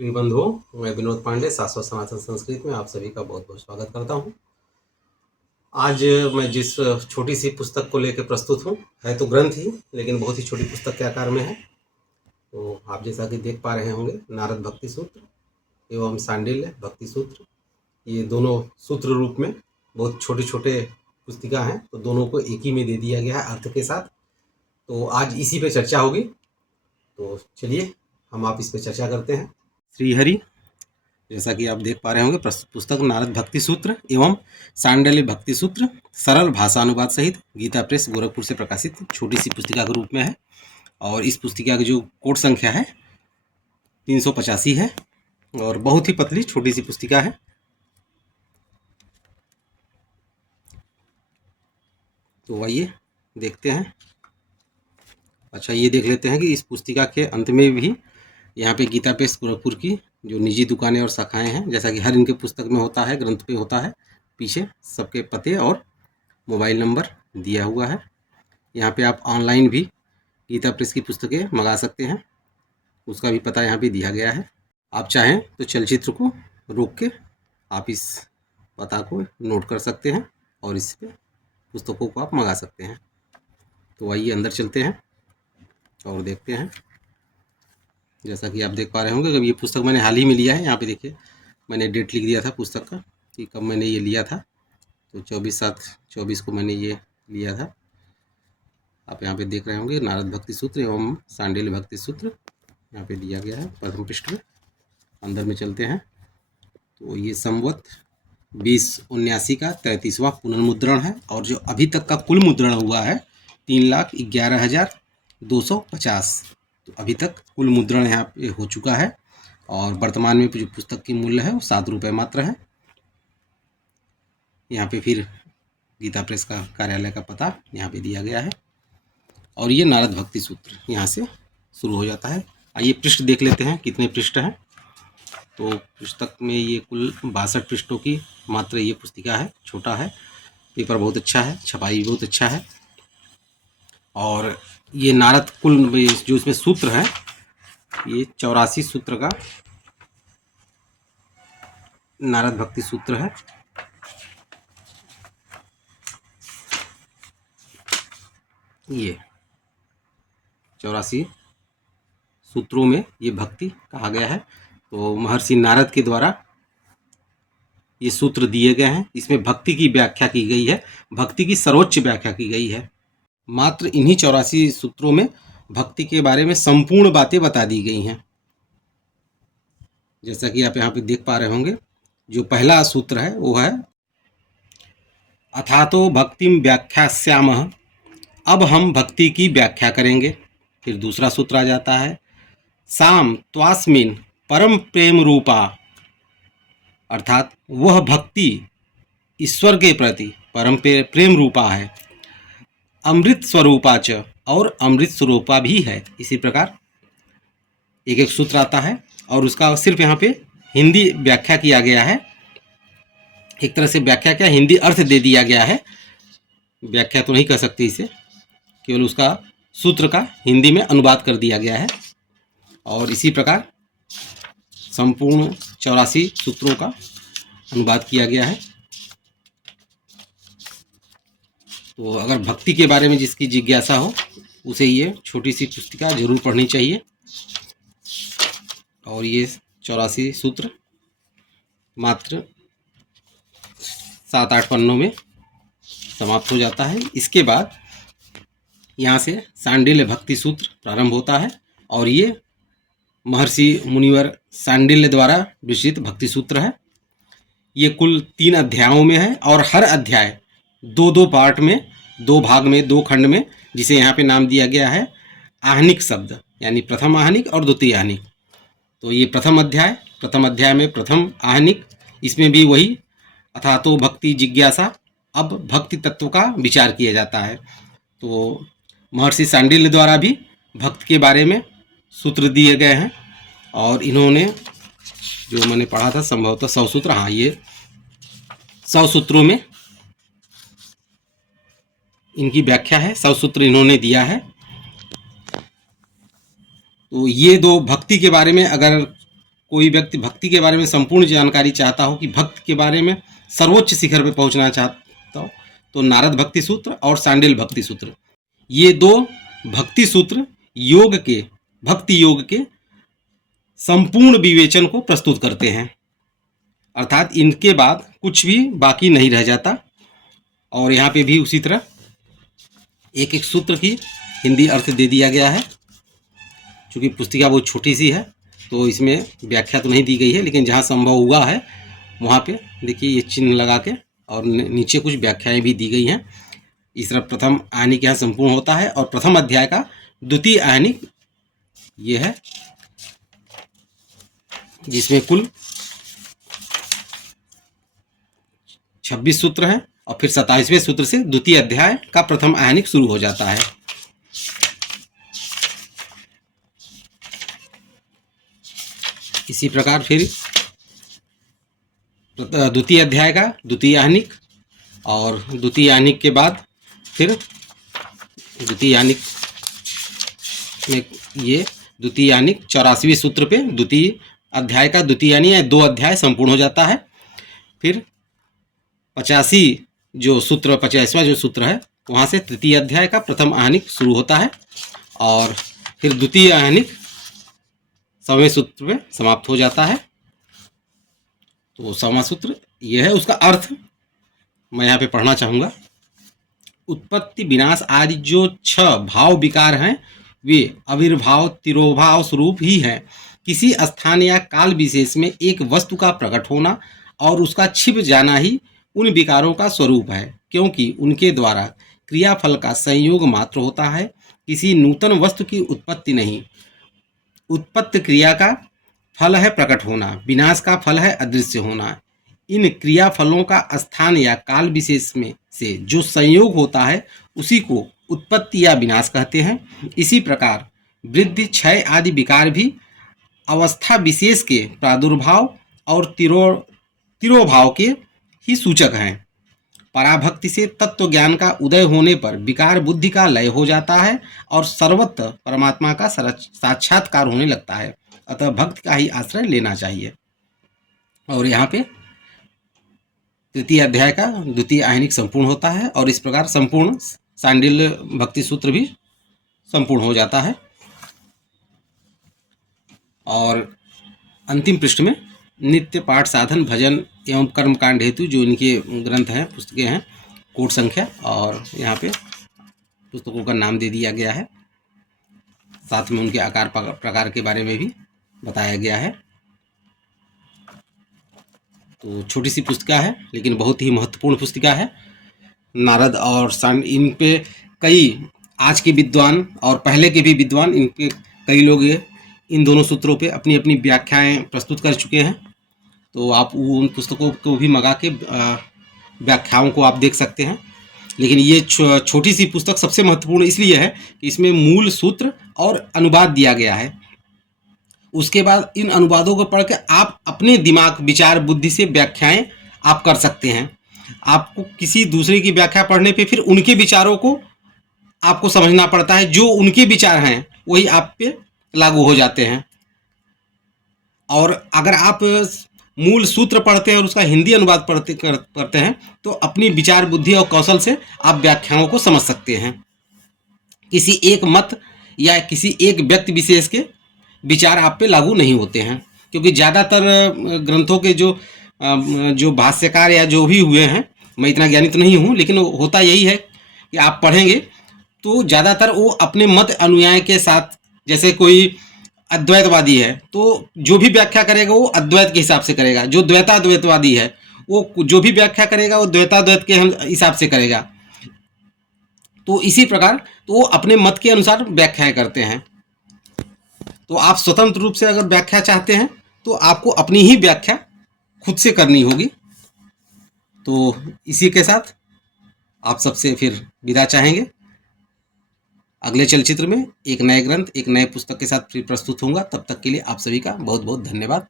प्रिय बंधुओं, मैं विनोद पांडे शाश्वत सनातन संस्कृत में आप सभी का बहुत बहुत स्वागत करता हूँ। आज मैं जिस छोटी सी पुस्तक को लेकर प्रस्तुत हूँ, है तो ग्रंथ ही, लेकिन बहुत ही छोटी पुस्तक के आकार में है। तो आप जैसा कि देख पा रहे होंगे, नारद भक्ति सूत्र एवं सांडिल्य भक्ति सूत्र, ये दोनों सूत्र रूप में बहुत छोटे छोटे पुस्तिका हैं, तो दोनों को एक ही में दे दिया गया है अर्थ के साथ। तो आज इसी पे चर्चा होगी। तो चलिए हम आप इस पे चर्चा करते हैं। श्रीहरि, जैसा कि आप देख पा रहे होंगे, पुस्तक नारद भक्ति सूत्र एवं सांडल्य भक्ति सूत्र सरल भाषानुवाद सहित गीता प्रेस गोरखपुर से प्रकाशित छोटी सी पुस्तिका के रूप में है। और इस पुस्तिका की जो कोड संख्या है 385 है और बहुत ही पतली छोटी सी पुस्तिका है। तो आइए देखते हैं। अच्छा, ये देख लेते हैं कि इस पुस्तिका के अंत में भी यहाँ पे गीता प्रेस गोरखपुर की जो निजी दुकानें और शाखाएं हैं, जैसा कि हर इनके पुस्तक में होता है, ग्रंथ पे होता है, पीछे सबके पते और मोबाइल नंबर दिया हुआ है। यहाँ पे आप ऑनलाइन भी गीता प्रेस की पुस्तकें मंगा सकते हैं, उसका भी पता यहाँ पे दिया गया है। आप चाहें तो चलचित्र को रोक के आप इस पता को नोट कर सकते हैं और इस पे पुस्तकों को आप मंगा सकते हैं। तो आइए अंदर चलते हैं और देखते हैं। जैसा कि आप देख पा रहे होंगे, ये पुस्तक मैंने हाल ही में लिया है। यहाँ पे देखिए, मैंने डेट लिख दिया था पुस्तक का कि कब मैंने ये लिया था। तो 24/7/24 को मैंने ये लिया था। आप यहाँ पे देख रहे होंगे नारद भक्ति सूत्र एवं सांडिल्य भक्ति सूत्र यहाँ पे दिया गया है प्रथम पृष्ठ में। अंदर में चलते हैं। तो ये संवत 2079 का 33वां पुनर्मुद्रण है और जो अभी तक का कुल मुद्रण हुआ है 3,11,250। तो अभी तक कुल मुद्रण यहाँ पे हो चुका है और वर्तमान में जो पुस्तक की मूल्य है वो 7 रुपये मात्र है। यहाँ पे फिर गीता प्रेस का कार्यालय का पता यहाँ पे दिया गया है और ये नारद भक्ति सूत्र यहाँ से शुरू हो जाता है। आइए पृष्ठ देख लेते हैं कितने पृष्ठ हैं। तो पुस्तक में ये कुल 62 पृष्ठों की मात्र ये पुस्तिका है। छोटा है, पेपर बहुत अच्छा है, छपाई बहुत अच्छा है। और ये नारद कुल जो इसमें सूत्र है, ये 84 सूत्र का नारद भक्ति सूत्र है। ये 84 सूत्रों में ये भक्ति कहा गया है। तो महर्षि नारद के द्वारा ये सूत्र दिए गए हैं। इसमें भक्ति की व्याख्या की गई है, भक्ति की सर्वोच्च व्याख्या की गई है। मात्र इन्हीं 84 सूत्रों में भक्ति के बारे में संपूर्ण बातें बता दी गई हैं। जैसा कि आप यहाँ पे देख पा रहे होंगे, जो पहला सूत्र है वो है अथातो भक्तिम व्याख्यास्यामः, अब हम भक्ति की व्याख्या करेंगे। फिर दूसरा सूत्र आ जाता है साम त्वास्मिन परम प्रेम रूपा, अर्थात वह भक्ति ईश्वर के प्रति परम प्रेम रूपा है, अमृत स्वरूपा च, और अमृत स्वरूपा भी है। इसी प्रकार एक एक सूत्र आता है और उसका सिर्फ यहाँ पे हिंदी व्याख्या किया गया है। एक तरह से व्याख्या क्या, हिंदी अर्थ दे दिया गया है। व्याख्या तो नहीं कह सकते इसे, केवल उसका सूत्र का हिंदी में अनुवाद कर दिया गया है। और इसी प्रकार संपूर्ण 84 सूत्रों का अनुवाद किया गया है। तो अगर भक्ति के बारे में जिसकी जिज्ञासा हो उसे ये छोटी सी पुस्तिका जरूर पढ़नी चाहिए। और ये 84 सूत्र मात्र 7-8 पन्नों में समाप्त हो जाता है। इसके बाद यहाँ से सांडिल्य भक्ति सूत्र प्रारंभ होता है और ये महर्षि मुनिवर सांडिल्य द्वारा विरचित भक्ति सूत्र है। ये कुल 3 अध्यायों में है और हर अध्याय 2-2 पार्ट में, 2 भाग में, 2 खंड में, जिसे यहाँ पे नाम दिया गया है आहनिक शब्द, यानी प्रथम आहनिक और द्वितीय आहनिक। तो ये प्रथम अध्याय में प्रथम आहनिक, इसमें भी वही अथातो भक्ति जिज्ञासा, अब भक्ति तत्व का विचार किया जाता है। तो महर्षि सांडिल्य द्वारा भी भक्त के बारे में सूत्र दिए गए हैं और इन्होंने, जो मैंने पढ़ा था संभवतः 100 सूत्र, हाँ ये 100 सूत्रों में इनकी व्याख्या है, 100 सूत्र इन्होंने दिया है। तो ये 2 भक्ति के बारे में अगर कोई व्यक्ति भक्ति के बारे में संपूर्ण जानकारी चाहता हो कि भक्त के बारे में सर्वोच्च शिखर पे पहुंचना चाहता हो तो नारद भक्ति सूत्र और सांडिल्य भक्ति सूत्र, ये दो भक्ति सूत्र योग के, भक्ति योग के संपूर्ण विवेचन को प्रस्तुत करते हैं। अर्थात इनके बाद कुछ भी बाकी नहीं रह जाता। और यहाँ पे भी उसी तरह एक एक सूत्र की हिंदी अर्थ दे दिया गया है। चूँकि पुस्तिका बहुत छोटी सी है तो इसमें व्याख्या तो नहीं दी गई है, लेकिन जहाँ संभव हुआ है वहाँ पे देखिए ये चिन्ह लगा के और नीचे कुछ व्याख्याएं भी दी गई हैं। इस तरह प्रथम आयनिक यहाँ संपूर्ण होता है और प्रथम अध्याय का द्वितीय आयनिक ये है, जिसमें कुल 26 सूत्र हैं और फिर 27वें सूत्र से द्वितीय अध्याय का प्रथम आयनिक शुरू हो जाता है। इसी प्रकार फिर द्वितीय अध्याय का द्वितीय आयनिक और द्वितीय आयनिक के बाद फिर द्वितीय आयनिक में ये द्वितीय आयनिक 84वें सूत्र पे द्वितीय अध्याय का द्वितीय आयनिक 2 अध्याय संपूर्ण हो जाता है। फिर 85 जो सूत्र 50वां जो सूत्र है वहाँ से तृतीय अध्याय का प्रथम आयनिक शुरू होता है और फिर द्वितीय आयनिक 100वें सूत्र में समाप्त हो जाता है। तो 100वां सूत्र यह है। उसका अर्थ मैं यहाँ पे पढ़ना चाहूँगा। उत्पत्ति विनाश आदि जो 6 भाव विकार हैं वे आविर्भाव तिरोभाव स्वरूप ही हैं। किसी स्थान या काल विशेष में एक वस्तु का प्रकट होना और उसका छिप जाना ही उन विकारों का स्वरूप है, क्योंकि उनके द्वारा क्रियाफल का संयोग मात्र होता है, किसी नूतन वस्तु की उत्पत्ति नहीं। उत्पत्ति क्रिया का फल है प्रकट होना, विनाश का फल है अदृश्य होना। इन क्रियाफलों का स्थान या काल विशेष में से जो संयोग होता है उसी को उत्पत्ति या विनाश कहते हैं। इसी प्रकार वृद्धि क्षय आदि विकार भी अवस्था विशेष के प्रादुर्भाव और तिरोभाव के ही सूचक हैं। पराभक्ति से तत्व ज्ञान का उदय होने पर विकार बुद्धि का लय हो जाता है और सर्वत्र परमात्मा का साक्षात्कार होने लगता है। अतः भक्त का ही आश्रय लेना चाहिए। और यहाँ पे तृतीय अध्याय का द्वितीय आयनिक संपूर्ण होता है और इस प्रकार संपूर्ण सांडिल्य भक्ति सूत्र भी संपूर्ण हो जाता है। और अंतिम पृष्ठ में नित्य पाठ साधन भजन एवं कर्म कांड हेतु जो इनके ग्रंथ हैं, पुस्तकें हैं, कोट संख्या और यहाँ पे पुस्तकों का नाम दे दिया गया है। साथ में उनके आकार प्रकार के बारे में भी बताया गया है। तो छोटी सी पुस्तिका है लेकिन बहुत ही महत्वपूर्ण पुस्तिका है। नारद और इन पे कई आज के विद्वान और पहले के भी विद्वान इनके कई लोग इन दोनों सूत्रों पे अपनी अपनी व्याख्याएं प्रस्तुत कर चुके हैं। तो आप उन पुस्तकों को भी मंगा के व्याख्याओं को आप देख सकते हैं। लेकिन ये छोटी सी पुस्तक सबसे महत्वपूर्ण इसलिए है कि इसमें मूल सूत्र और अनुवाद दिया गया है। उसके बाद इन अनुवादों को पढ़ के आप अपने दिमाग विचार बुद्धि से व्याख्याएं आप कर सकते हैं। आपको किसी दूसरे की व्याख्या पढ़ने पे फिर उनके विचारों को आपको समझना पड़ता है। जो उनके विचार हैं वही आप पे लागू हो जाते हैं। और अगर आप मूल सूत्र पढ़ते हैं और उसका हिंदी अनुवाद पढ़ते हैं तो अपनी विचार बुद्धि और कौशल से आप व्याख्याओं को समझ सकते हैं। किसी एक मत या किसी एक व्यक्ति विशेष के विचार आप पे लागू नहीं होते हैं, क्योंकि ज़्यादातर ग्रंथों के जो भाष्यकार या जो भी हुए हैं, मैं इतना ज्ञानी तो नहीं हूँ, लेकिन होता यही है कि आप पढ़ेंगे तो ज़्यादातर वो अपने मत अनुयायी के साथ, जैसे कोई अद्वैतवादी है तो जो भी व्याख्या करेगा वो अद्वैत के हिसाब से करेगा। जो द्वैताद्वैतवादी है वो जो भी व्याख्या करेगा वो द्वैताद्वैत के हिसाब से करेगा। तो इसी प्रकार तो वो अपने मत के अनुसार व्याख्याएं करते हैं। तो आप स्वतंत्र रूप से अगर व्याख्या चाहते हैं तो आपको अपनी ही व्याख्या खुद से करनी होगी। तो इसी के साथ आप सबसे फिर विदा चाहेंगे। अगले चलचित्र में एक नए ग्रंथ एक नए पुस्तक के साथ फिर प्रस्तुत होऊंगा। तब तक के लिए आप सभी का बहुत बहुत धन्यवाद।